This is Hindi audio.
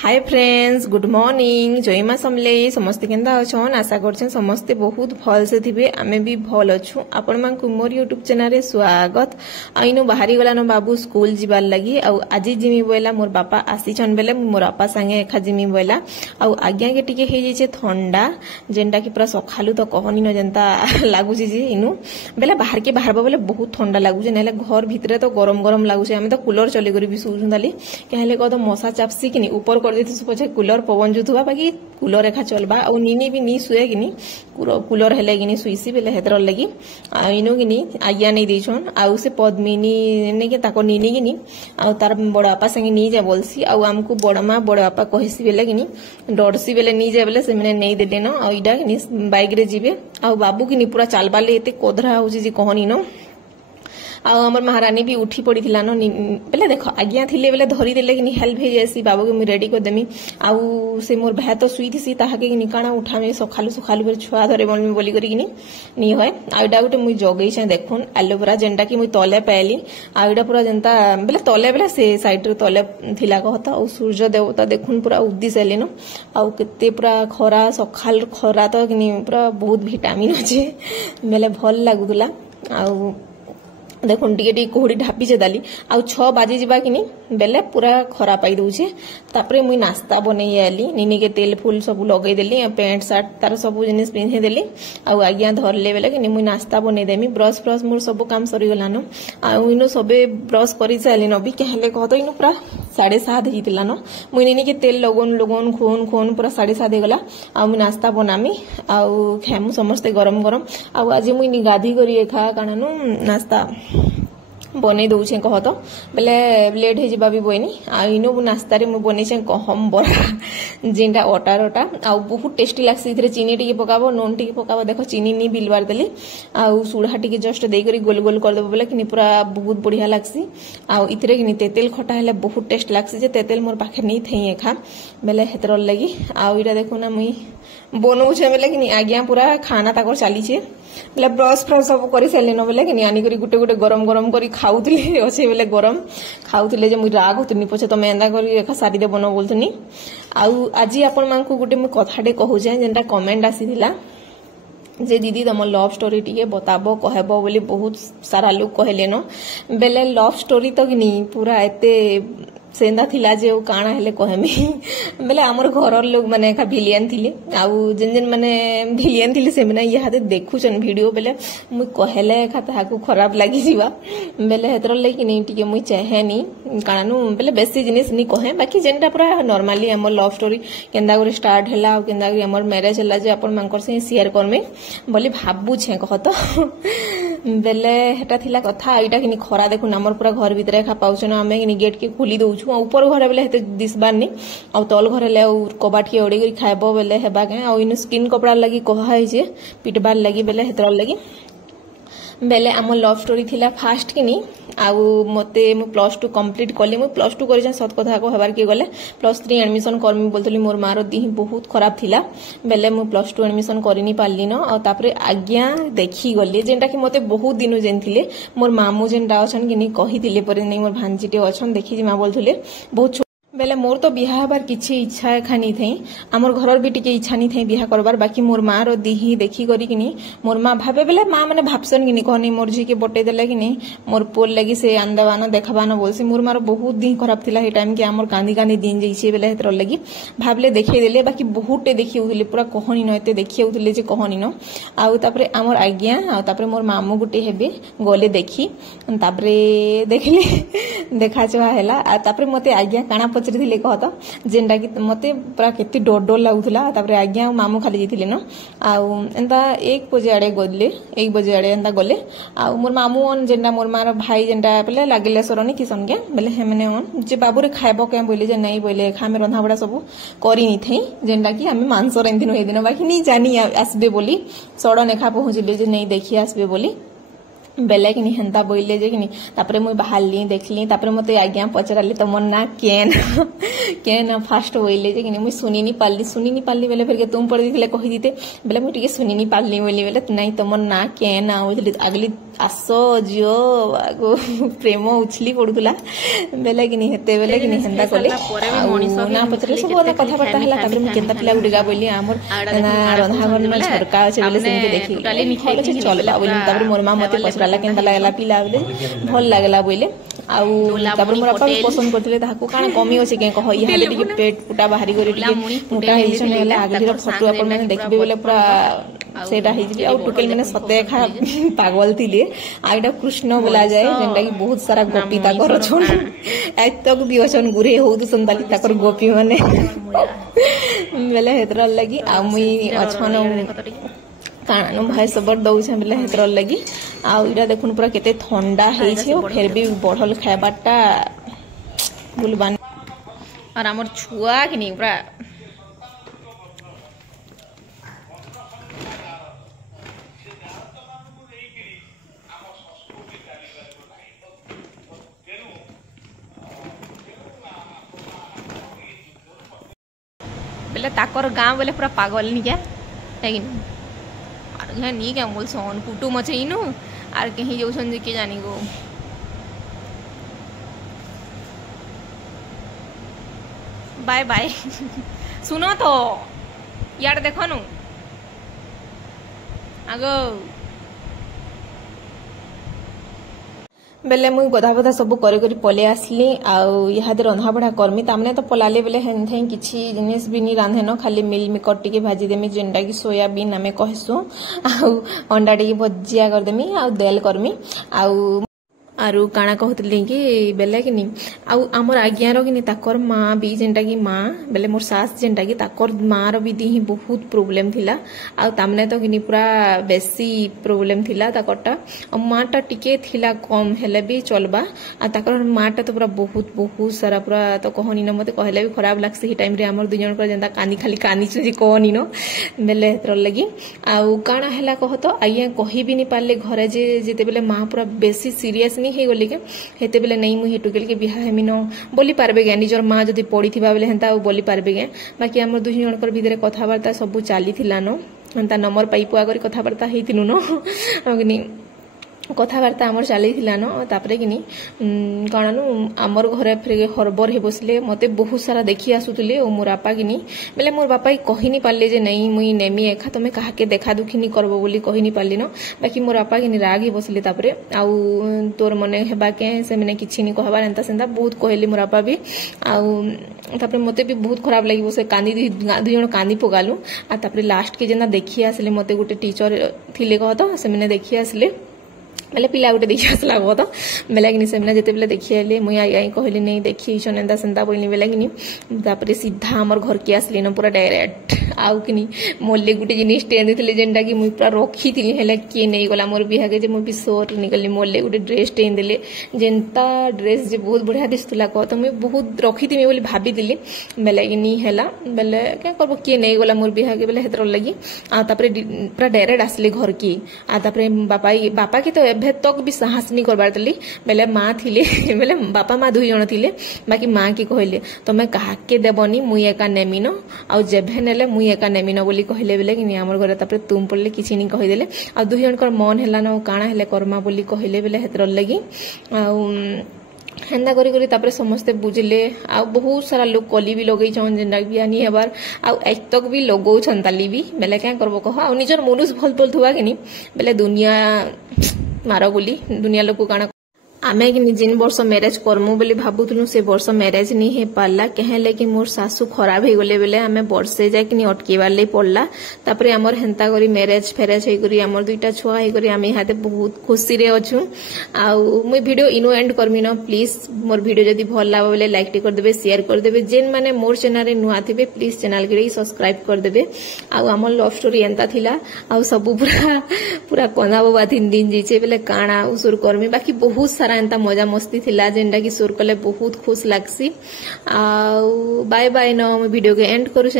Hi friends, good morning. जय मां समलेई। समस्ते केंदा अछन? आशा करछन समस्ते बहुत भल से थिबे। आमे भी भल अछु। आपण मानकु मोर यूट्यूब चैनल रे स्वागत। आइनो बाहरी गला न बाबू स्कूल जिबार लगी। आ आजी जिमी बोला मोर बापा आसीछन बेले मोर बापा संगे एखा जिमी बोला। आ आज्ञा के टिके हे जे ठंडा जेंटा कि पूरा सखालु तो कहनी न जनता लागु जे इनु बेला बाहर के बाहर बोले बहुत ठंडा लागु जे नेले घर भितरे तो गरम गरम लागु छे। हमें तो कूलर चले करी भी सुजुंदाली कहले कह तो मशा चापसी किनी ऊपर कर देती पछे कूलर पवन जुथुवा बाकी कूलर एखा चलबा। आ नीनी भी नी सुए किनी कूलर हेले किनी सुइसी बेले हेतर लगी आ इनु किनी आज्ञा नहीं देछन। आ से पद्मिनी ने के ताको नीनी किनी आ तार बड़ बापा संगे नी जा बोलसी। आ हमकु बड़ मां बड़ बापा कहिसी बेले किनी डरसी बेले नी जा बेले से मने नहीं देले न। आ इडा किनी बाइक रे जिबे। आ बाबू किनी पूरा चालबाले एते कोधरा होजी जे कहनी न। आमर महारानी भी उठी पड़ी थिला न। बेले देख आज्ञा थिले बेले धरी देले कि हेल्प हे जासी बाबू के मु रेडी कर देमी। आउ से मोर भाई तो सुई थी ताहा के निकाना उठामे सखालु सखालु बेर छुआ धरे बोल बोली करी किनी नी होय। आइडा गुटे मु जगई छै देखुन एलोवेरा जेंटा कि मु तले पाइली। आइडा पूरा जनता बेले तले बेले से साइड रे तले थिला कहता। आ सूर्य देवता देखुन पूरा उद्दी सेले न। आ केते पूरा खरा सखाल खरा तो किनी पूरा बहुत विटामिन अछि बेले भल लागुला। आ देखुन टिके टिके कोहड़ी ढापी छे दाली। आ 6 बाजे जिबा किनी बेले पूरा खरा पाई दउछे। तापरे मुई नाश्ता बनै आली नीनी के तेल फूल सब लगै देली पैंट शर्ट तार सब जिनिस पिन्हे देली। आ आज्ञा धरले बेले किनी मुई नाश्ता बनै देमी। ब्रश फ्रश मोर सब काम सरी गलानो। आ इनो सबे ब्रश करि साली न भी कहले कहतो इनो पूरा 7:30 हितिला न। मुई नीनी के तेल लगोन लगोन खोन खोन पूरा 7:30 गला। आ मुई नाश्ता बनामी आ खेमु समस्त गरम गरम। आ आज मुई नी गाधी करी खा काना न नाश्ता बनै दउछे कहतो बेले लेट हे जिबा भी बइनी। आ इनो नाश्ता रे मु बनै छै गहम बरा जेंटा अटार अटा। आ बहुत टेस्टी लागसी। इथरे चीनी टिके पकाबो नून टिके पकाबो। देखो चीनी नी बिलवार देली। आ सुड़ा टिके जस्ट देई करी गोल गोल कर देबो बेले किनी पूरा बहुत बढ़िया लागसी। आ इथरे किनी तेतेल खटा हेले बहुत टेस्ट लागसी जे तेतेल मोर पाखे नी थई एखा बेले हेतर लगी। आ इडा देखो ना मुई बनौ छे बेले किनी आज्ञा पूरा खाना ताकर चाली छे बेले ब्रश फ्रश सब करी सेले न बेले किनी आनी करी गुटे गुटे गरम गरम करी खाउतले अछि बेले गरम खाउतले जे मुई राग होतनी पछे तो मेंदा करी एखा सारी दे बनो बोलतनी। आउ आजी आपण मानकु गुटे मु कथाटे कहू जे जेंटा कमेंट आसीथिला जे दीदी तम लव स्टोरी टिके बताबो कहबो बोली बहुत सारा लोग कहले न। बेले लव स्टोरी तो किनी पूरा एते सेंदा थिला जे काना हेले कहमी बेले हमर घरर लोग माने एखा भिलियन थिले। आउ जेन जेन माने भिलियन थिले से माने यहादे देखुचन वीडियो बेले मु कहले एखा ताहाकु खराब लागि जिबा बेले हेतर लई नै टिके मु चाहेनी कानानु बेले बेसी जिनिस नी कहे बाकी जेनटा पूरा नॉर्मली हमर लव स्टोरी केंदा करे स्टार्ट हैला आ केंदा करे हमर मैरिज हैला जे अपन मानकर से शेयर करमे बोली भाबु छे कहतो बेले हेटा थिला कथा। एटा किनी खरा देखु हमर पूरा घर भीतर एखा पाउछन हमें किनी गेट के खोली दउ ऊपर घर बेले हेते दिसबार नी। आ तल घर ले कबाट के ओडी करी खाइबो बेले हेबा के। आ इन स्किन कपड़ा लगी कहा है जे पिटबार लगी बेले हेतर लगी बेले आम लव स्टोरी थिला फास्ट किनी। आउ मते मु +2 कंप्लीट कली। मु +2 करी जा सत कथा को हेबार के गले +3 एडमिशन करमी बोलतली मोर मारो दिही बहुत खराब थिला बेले मु +2 एडमिशन करिनी पारली न। आ तापरे आज्ञा देखी गले जेंटा कि मते बहुत दिन जेनथिले मोर मामू जेंटा अछन किनी कहिथिले पर नै मोर भांजीटे अछन देखि जे मा बोलथुले बहुत बेले मोर तो बिहा हबार किछि इच्छा एखा नहीं थई। हमर घरर भी टिके इच्छा नहीं थई बिहा करबार बाकी मोर मां रो दिही देखी करी किनी मोर मां भाबे बेले मां माने भापसन किनी कहनी मोर जी के बटे देले किनी मोर पोल लगी से अंदवानो देखबानो बोलसी। मोर मार बहुत दिन खराब थिला हे टाइम के हमर कांदी कांदी दिन जइसे बेले हेतर लगी भाबले देखै देले बाकी बहुत टे देखि उथले पूरा कहनी नते देखि उथले जे कहनी न। आउ तापरे हमर आज्ञा आ तापरे मोर मामू गुटे हेबे गले देखि तापरे देखली देखा चहा हैला। आ तापरे मते आज्ञा काना पचरी थिले कहत जेंडा कि मते पूरा केते डर डर लागुथला। तापरे आज्ञा मामू खाली जेथिले न। आउ एंता 1 बजे आडे गले 1 बजे आडे एंता गले। आउ मोर मामू on जेंडा मोर मार भाई जेंडा पले लागिले सरनी किसन के बेले हेमने on जे बाबू रे खाइबो के बोले जे नहीं बोले खामे रंधा बडा सब करी नि थई जेंडा कि हमें मांस रेंदिनो हे दिन बाकी नहीं जानी आसबे बोली सडन एखा पहुंचले जे नहीं देखि आसबे बोली बेले कि हेन्ता बोले जे कि तापरे मुई बाहरली देखली। तापरे मते आज्ञा पचराली तमर ना केन केन फास्ट बोले जे कि मुई सुनी नी पारली बेले फिर के तुम पड़ दिले कहि दिते बेले मुई टिके सुनी नी पारली बोली बेले नहीं तमर ना केन आउली आस जियो आगो प्रेम उछली पड़ुला बेले कि हेते बेले कि हेंदा कले ना पचरे सब कथा बार्ता हला तापर मैं केनता पिला गुडीगा बोली हमर रंधा घर में झरका अछि बेले सेमके देखि खाइले छै चलबा बोली तापर मोर मां मते पचराला केनता लागला पिला बोले भल लागला बोले आउ तापर मोर अपा पसंद करथिले ताको काना कमी अछि के कह इहा टिके पेट पुटा बाहरी करे टिके मोटा हेइ छै हेले आगलिर फोटो अपन माने देखबे बोले पूरा सेटा हेइ आ टोटल माने सते खा पागल थिले आ एटा कृष्ण बोला जाय जेंटा कि बहुत सारा गोपी ताकर छन एतक भी अछन गुरे होउ संताली ताकर गोपी माने बेले हेतरा लगी आ मुई अछन कानो भाई सबर दउ छै बेले हेतरा लगी आ इरा देखुन पूरा केते ठंडा हेइ छै फिर भी बढ़ल खायबाटा बुलबान और हमर छुआ कि नहीं पूरा बेले ताकर गांव बेले पूरा पागल नहीं क्या लेकिन और यहाँ नहीं क्या बोल सोन कुटुम अच्छे इनु और कहीं जो सन के जानी गो बाय बाय सुनो तो यार देखो नु आगो बेले मुई गधा बधा सब करे करी पले आसली आउ इहादे रंधा बढा करमी तामने तो पलाले बेले हेनथे किछि जिनिस भी नि रांधेनो खाली मिल मेकर टिके भाजी देमी जेंटा कि सोयाबीन आमे कहसु आउ अंडा टिके भजिया कर देमी आउ देल करमी आउ आरु काना कहतली कि बेले कि आउ आमर आज्ञा रो कि ताकर माँ भी जेंटा कि माँ बेले मोर सास जेंटा कि ताकर माँ रो भी दी बहुत प्रोब्लेम थिला आउ तामने तो कि पूरा बेसी प्रोब्लेम थिला ताकरटा माँ टा टिके थिला कम हेले भी चलबा आ ताकर माँ टा तो पूरा बहुत बहुत सारा पूरा तो कहनी न मते कहले भी खराब लागसे ही टाइम रे हमर दु जन कर जेंता कानी खाली कानी छी कहनी न बेले हेतर लगी आउ काना हेला कहतो आइया कहि भी नि पाले घरे जे जेते बेले माँ पूरा बेसी सीरियस हे गली के हेते बेले नहीं मुही टुकेल के बिहा हेमी न बोली पारबे गे निजर माँ जदी पड़ी थिबा बेले हेंता बोली पारबे गे बाकी हमर दुही जनकर भितरे कथाबार्ता सब चाली थिला न हेंता नंबर पाई पुआ करी कथाबार्ता हेतिनु न कथाबार्ता आमर चली न तापरे कि कण आमर घरे फिर हरबर हे बसले मते बहुत सारा देखी आसुले और मोर बापा कि बेले मोर बापा कही नहीं पारे जे नहीं मुई नेमी एखा तुम क्या देखा दुखी नहीं करब बोली कही नहीं पारे न बाकी मोर बापा कि राग ही बसले तापरे आउ तोर मने हेबा के से मैंने किछि नहीं कहबार एंता सेंता बहुत कहले मोर बापा भी आउ तापरे मते भी बहुत खराब लगी से कांदी दुई जन कांदी पकालु आ तापरे लास्ट के जेना देखी आसले मते गोटे टीचर थिले कहत से मैंने देखी आसले बेले पिला गोटे देखी आसला तो बेले कि सेमना जिते बेले देखी आले मुई आई कहली नहीं देखी एंता सेंता बोलनी बेले कि सीधा आमर घर के आसली न पूरा डायरेक्ट आउ कि मोले गोटे जिनिस टेंदी थी जेनटा कि मुई पूरा रखी थी हेले किए नहीं गला मोर बिहागे जे मुई भी सोर नहीं गली मोले गोटे ड्रेस टेन देले जेनता ड्रेस जे बहुत बढ़िया दिसुला कह तो मुई बहुत रखी थी बोली भाभी दिली बेले कि नहीं हैला बेले क्या करबो किए नहीं गला मोर बिहागे बेले हेतर लगी आ तापरे पूरा डायरेक्ट आसले घर की आ तापरे बापा की तो एभे तक भी साहस नहीं करबार देली बेले माँ थिले बेले बापा माँ दुई जन थिले बाकी माँ की कहले तमे काहाके देबनी मुई एका नेमी न आ जेभे नेले मुई एका नेमी न बोली कहले बेले कि हमर घरे तापरे तुम पड़ले किछि नहीं कहि देले आ दुई जनकर मन हेला न काना हेले कर्मा बोली कहले बेले हेतर लगी आ हेन्दा करी करी तापरे समस्ते बुझले आ बहुत सारा लोग कली भी लगे छन जेना बिया नहीं हेबार आ एक तक भी लगौ छन ताली भी बेले क्या करबो कह आ निजर मनुष्य भल भल थुआ कि बेले दुनिया मारो बोली दुनिया लोग काना आमे कि जिन वर्ष मैरेज करमु बोली भाबुथुनु से वर्ष मैरेज नहीं हे पारला कहेले कि मोर सासू खराब हे गले बेले आमे वर्षे जाय कि अटकेबार ले पड़ला तापरे हमर हेंता करी मैरेज फेरेज हे करी हमर दुईटा छुआ हे करी आमे हाते बहुत खुशी रे अछु आ मुई वीडियो इनो एंड करमी न प्लीज मोर वीडियो जदी भल लाग बेले लाइक टी कर देबे शेयर कर देबे जेन माने मोर चैनल रे नुआ थिबे प्लीज चैनल के सब्सक्राइब कर देबे आ हमर लव स्टोरी एंता थिला आ सब पूरा कोना बाबा 3 दिन जीचे बेले काना उसुर करमी बाकी बहुत सारा एंता मजा मस्ती थिला जेंटा कि सुर कले बहुत खुश लागसी आ बाय बाय न वीडियो के एंड करू।